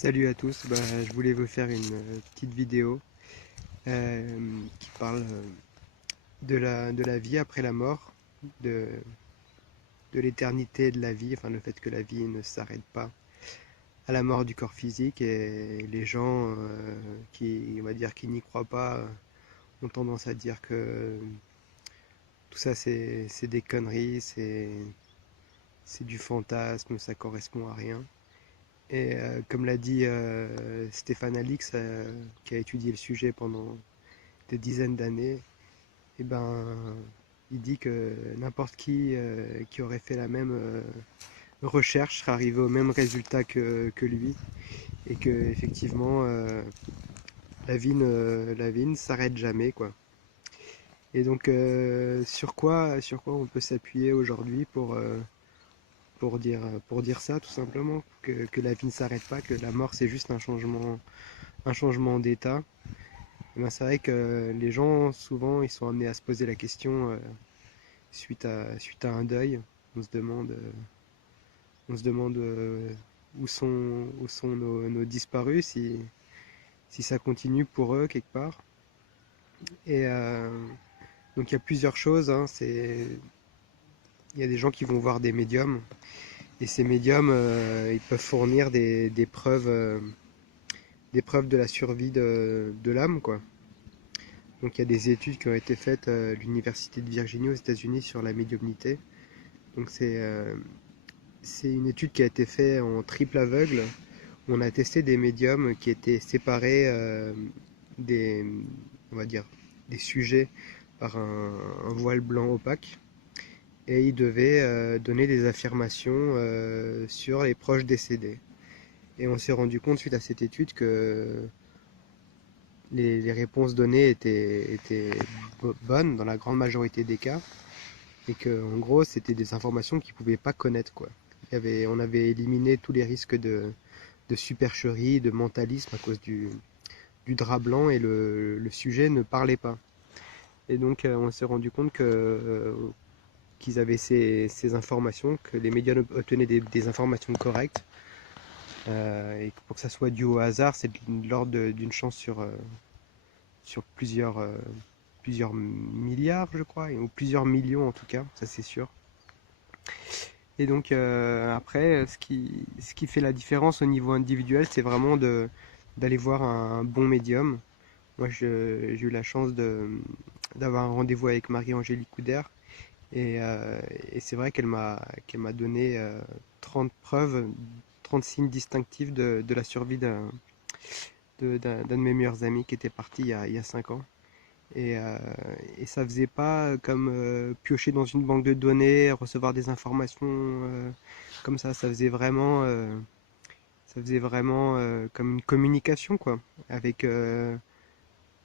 Salut à tous, je voulais vous faire une petite vidéo qui parle de la vie après la mort, de, de l'éternité de la vie, enfin le fait que la vie ne s'arrête pas à la mort du corps physique et les gens qui, on va dire, qui n'y croient pas ont tendance à dire que tout ça c'est des conneries, c'est du fantasme, ça correspond à rien. Et comme l'a dit Stéphane Alix, qui a étudié le sujet pendant des dizaines d'années, et ben, il dit que n'importe qui aurait fait la même recherche serait arrivé au même résultat que lui, et que effectivement la vie ne s'arrête jamais, quoi. Et donc sur quoi on peut s'appuyer aujourd'hui pour dire ça, tout simplement, que la vie ne s'arrête pas, que la mort c'est juste un changement d'état. Eh ben, c'est vrai que les gens, souvent, ils sont amenés à se poser la question suite à un deuil. On se demande, où sont nos disparus, si ça continue pour eux quelque part. Et donc il y a plusieurs choses, hein. Il y a des gens qui vont voir des médiums, et ces médiums, ils peuvent fournir des preuves de la survie de l'âme, quoi. Donc il y a des études qui ont été faites à l'université de Virginie aux États-Unis sur la médiumnité. Donc c'est une étude qui a été faite en triple aveugle. On a testé des médiums qui étaient séparés des, on va dire, des sujets par un voile blanc opaque, et ils devaient donner des affirmations sur les proches décédés. Et on s'est rendu compte suite à cette étude que les réponses données étaient bonnes dans la grande majorité des cas, et que en gros c'était des informations qu'ils ne pouvaient pas connaître, quoi. On avait éliminé tous les risques de supercherie, de mentalisme à cause du drap blanc, et le sujet ne parlait pas. Et donc on s'est rendu compte qu'ils avaient ces informations, que les médias obtenaient des informations correctes, et pour que ça soit dû au hasard, c'est de l'ordre d'une chance sur plusieurs milliards, je crois, ou plusieurs millions en tout cas, ça c'est sûr. Et donc après, ce qui fait la différence au niveau individuel, c'est vraiment d'aller voir un bon médium. Moi, j'ai eu la chance d'avoir un rendez-vous avec Marie-Angélique Couder, et c'est vrai qu'elle m'a donné 30 preuves, 30 signes distinctifs de la survie d'un de mes meilleurs amis qui était parti il y a 5 ans. Et ça faisait pas comme piocher dans une banque de données, recevoir des informations comme ça faisait vraiment comme une communication, quoi, avec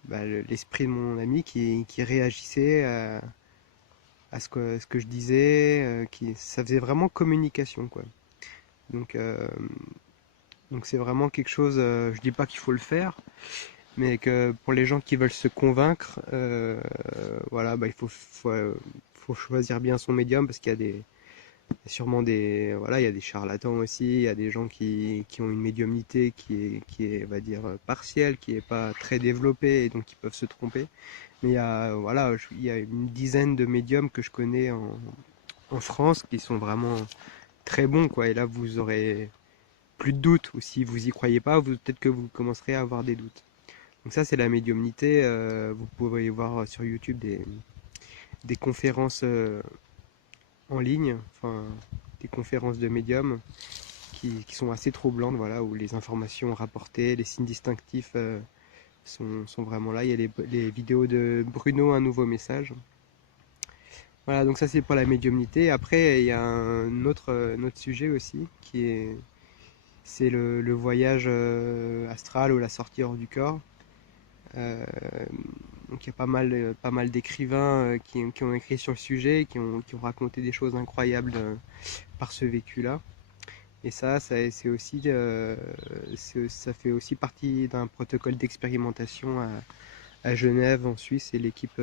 l'esprit de mon ami qui réagissait à ce que je disais, ça faisait vraiment communication, quoi. Donc, euh, donc c'est vraiment quelque chose, je dis pas qu'il faut le faire, mais que pour les gens qui veulent se convaincre, voilà, il faut choisir bien son médium, parce qu'il y a sûrement voilà, il y a des charlatans aussi, il y a des gens qui ont une médiumnité qui est, on va dire, partielle, qui n'est pas très développée, et donc qui peuvent se tromper. Mais voilà, il y a une dizaine de médiums que je connais en France qui sont vraiment très bons, quoi. Et là, vous aurez plus de doutes, ou si vous y croyez pas, peut-être que vous commencerez à avoir des doutes. Donc ça, c'est la médiumnité. Vous pouvez voir sur YouTube des conférences en ligne, enfin des conférences de médiums qui sont assez troublantes, voilà, où les informations rapportées, les signes distinctifs sont vraiment là. Il y a les vidéos de Bruno, un nouveau message. Voilà, donc ça c'est pour la médiumnité. Après, il y a un autre sujet aussi c'est le voyage astral, ou la sortie hors du corps. Euh, donc il y a pas mal d'écrivains qui ont écrit sur le sujet, qui ont raconté des choses incroyables par ce vécu-là. Et ça fait aussi partie d'un protocole d'expérimentation à Genève, en Suisse, et l'équipe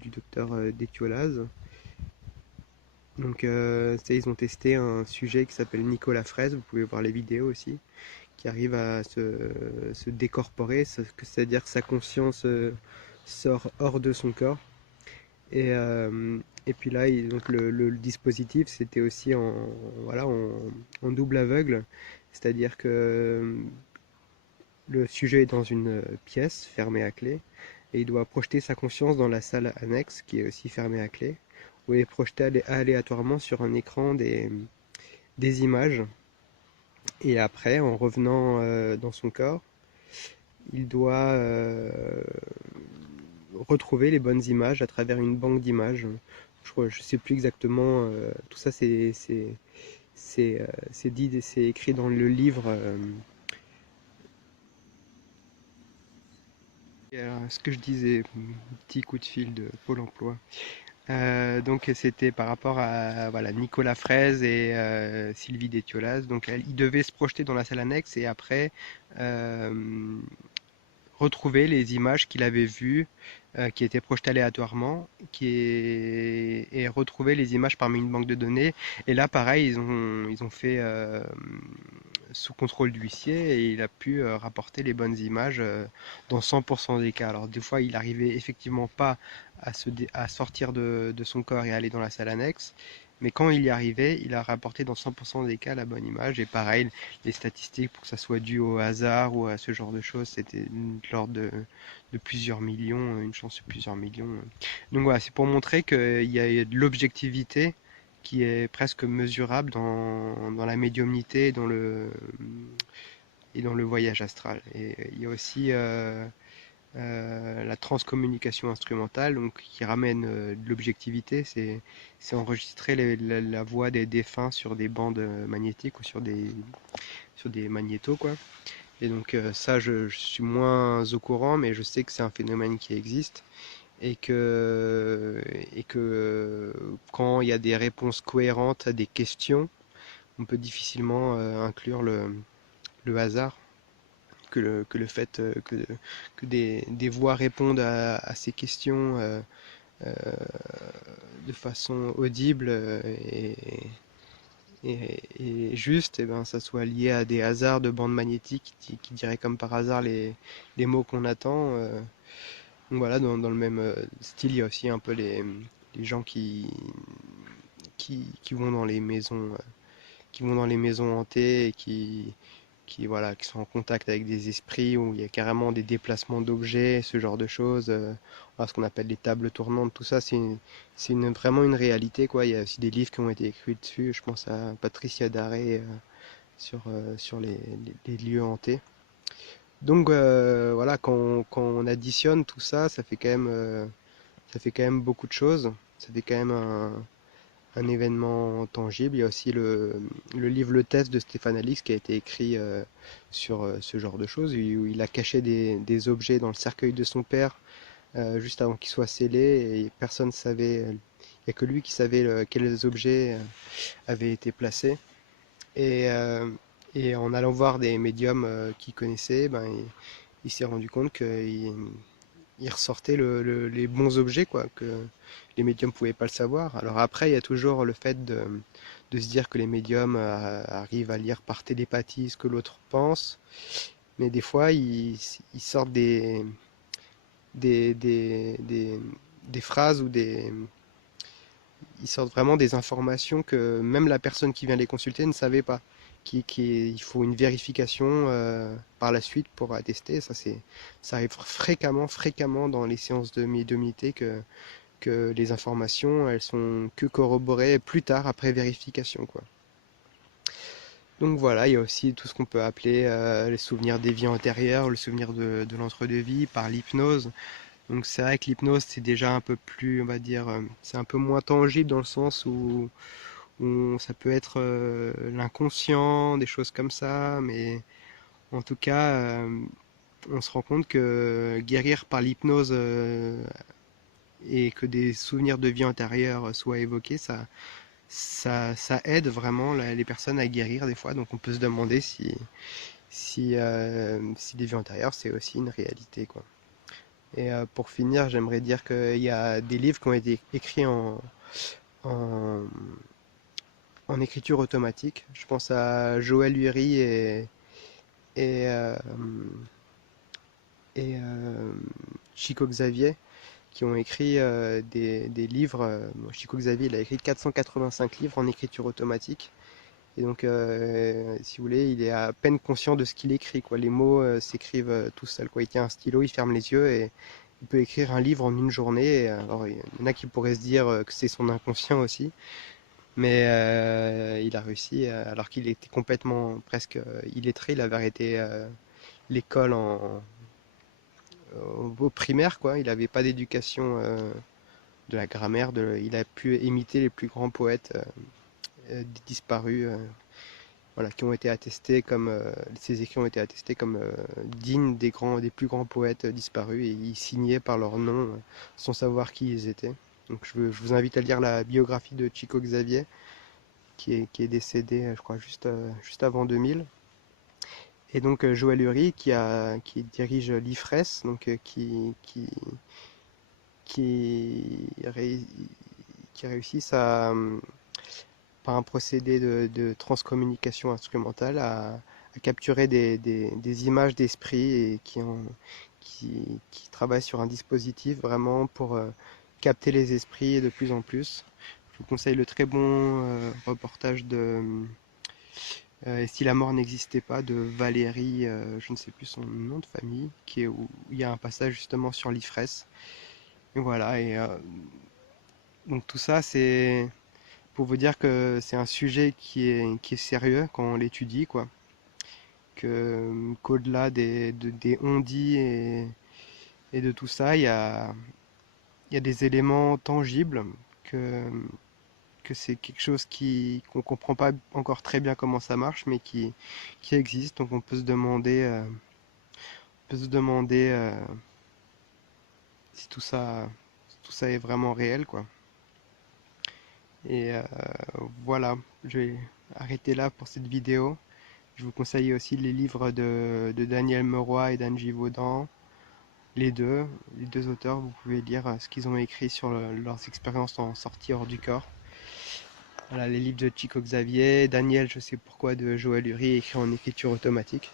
du docteur Détiolaz. Donc ils ont testé un sujet qui s'appelle Nicolas Fraise, vous pouvez voir les vidéos aussi, qui arrive à se décorporer, c'est-à-dire que sa conscience sort hors de son corps. Et, euh, et puis là, donc le dispositif, c'était aussi voilà, en double aveugle, c'est-à-dire que le sujet est dans une pièce fermée à clé, et il doit projeter sa conscience dans la salle annexe, qui est aussi fermée à clé, où il est projeté aléatoirement sur un écran des images. Et après, en revenant dans son corps, il doit retrouver les bonnes images à travers une banque d'images. Je sais plus exactement. Tout ça, c'est écrit dans le livre. Ce que je disais, petit coup de fil de Pôle Emploi. Donc c'était par rapport à voilà, Nicolas Fraise et Sylvie Détiolas. Donc ils devaient se projeter dans la salle annexe et après euh, retrouver les images qu'il avait vues, qui étaient projetées aléatoirement, et retrouver les images parmi une banque de données. Et là, pareil, ils ont fait sous contrôle d'huissier et il a pu rapporter les bonnes images dans 100% des cas. Alors des fois, il arrivait effectivement pas à sortir de son corps et aller dans la salle annexe, mais quand il y arrivait, il a rapporté dans 100% des cas la bonne image. Et pareil, les statistiques pour que ça soit dû au hasard ou à ce genre de choses, c'était de l'ordre de plusieurs millions, une chance sur plusieurs millions. Donc voilà, c'est pour montrer qu'il y a de l'objectivité qui est presque mesurable dans la médiumnité et dans le voyage astral. Et il y a aussi la transcommunication instrumentale, donc qui ramène de l'objectivité, c'est enregistrer la voix des défunts sur des bandes magnétiques ou sur des magnétos, quoi. Et donc ça, je suis moins au courant, mais je sais que c'est un phénomène qui existe et que quand il y a des réponses cohérentes à des questions, on peut difficilement inclure le hasard, que le fait que des voix répondent à ces questions euh, de façon audible et juste, et ben, ça soit lié à des hasards de bandes magnétiques qui diraient comme par hasard les mots qu'on attend. Donc voilà, dans le même style, il y a aussi un peu les gens qui vont dans les maisons, qui vont dans les maisons hantées et voilà, qui sont en contact avec des esprits, où il y a carrément des déplacements d'objets, ce genre de choses, voilà, ce qu'on appelle les tables tournantes, tout ça, vraiment une réalité, quoi. Il y a aussi des livres qui ont été écrits dessus, je pense à Patricia Daré sur les lieux hantés. Donc voilà, quand on additionne tout ça, ça fait quand même beaucoup de choses. Ça fait quand même un événement tangible. Il y a aussi le livre Le Test de Stéphane Alix qui a été écrit sur ce genre de choses, où il a caché des objets dans le cercueil de son père juste avant qu'il soit scellé et personne ne savait, il n'y a que lui qui savait quels objets avaient été placés. Et, euh, et en allant voir des médiums qu'il connaissait, ben, il s'est rendu compte qu'il ressortait les bons objets, quoi, que les médiums ne pouvaient pas le savoir. Alors après, il y a toujours le fait de se dire que les médiums arrivent à lire par télépathie ce que l'autre pense, mais des fois, ils sortent des, des, des, des phrases ils sortent vraiment des informations que même la personne qui vient les consulter ne savait pas. Il faut une vérification par la suite pour attester. Ça arrive fréquemment dans les séances de médiumnité que les informations, elles sont que corroborées plus tard après vérification, quoi. Donc voilà, il y a aussi tout ce qu'on peut appeler les souvenirs des vies antérieures, le souvenir de l'entre-deux-vie par l'hypnose. Donc c'est vrai que l'hypnose, c'est déjà un peu plus, on va dire, c'est un peu moins tangible dans le sens où ça peut être l'inconscient, des choses comme ça, mais en tout cas, on se rend compte que guérir par l'hypnose et que des souvenirs de vie antérieure soient évoqués, ça aide vraiment les personnes à guérir des fois. Donc on peut se demander si les vies antérieures, c'est aussi une réalité, quoi. Et pour finir, j'aimerais dire qu'il y a des livres qui ont été écrits en, en écriture automatique. Je pense à Joël Hury et, euh, et Chico Xavier, qui ont écrit des livres. Bon, Chico Xavier, il a écrit 485 livres en écriture automatique. Et donc, si vous voulez, il est à peine conscient de ce qu'il écrit, quoi. Les mots s'écrivent tout seuls, quoi. Il tient un stylo, il ferme les yeux et il peut écrire un livre en une journée. Alors, il y en a qui pourraient se dire que c'est son inconscient aussi, mais il a réussi, alors qu'il était complètement presque illettré. Il avait arrêté l'école au primaire, quoi. Il n'avait pas d'éducation de la grammaire. Il a pu imiter les plus grands poètes disparus. Voilà, qui ont été attestés comme ces écrits ont été attestés comme dignes des plus grands poètes disparus, et ils signaient par leur nom sans savoir qui ils étaient. Donc je vous invite à lire la biographie de Chico Xavier, qui est décédé, je crois, juste avant 2000. Et donc Joël Uri, qui dirige l'IFRES, donc qui, ré- qui réussissent par un procédé de transcommunication instrumentale, à capturer des images d'esprit, et qui travaillent sur un dispositif vraiment pour capter les esprits de plus en plus. Je vous conseille le très bon reportage de Et si la mort n'existait pas, de Valérie, je ne sais plus son nom de famille, où il y a un passage justement sur l'IFRES. Et voilà, donc tout ça, c'est pour vous dire que c'est un sujet qui est sérieux quand on l'étudie, quoi. Qu'au-delà des on-dit et de tout ça, il y a des éléments tangibles, que, que c'est quelque chose qu'on ne comprend pas encore très bien comment ça marche, mais qui existe. Donc on peut se demander si tout ça est vraiment réel, quoi. Et voilà, je vais arrêter là pour cette vidéo. Je vous conseille aussi les livres de Daniel Meroy et d'Anne Givaudan. Les deux auteurs, vous pouvez lire ce qu'ils ont écrit sur leurs expériences en sortie hors du corps. Voilà, les livres de Chico Xavier, Daniel, je sais pourquoi, de Joël Uri, écrit en écriture automatique.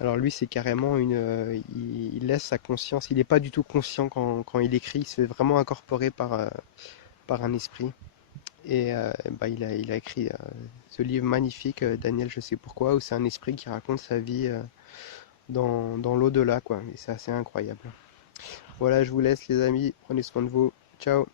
Alors lui, c'est carrément il laisse sa conscience, il n'est pas du tout conscient quand il écrit, il se fait vraiment incorporer par un esprit. Et bah, il a écrit ce livre magnifique, Daniel, je sais pourquoi, où c'est un esprit qui raconte sa vie dans l'au-delà, quoi. Et c'est assez incroyable. Voilà, je vous laisse les amis, prenez soin de vous. Ciao.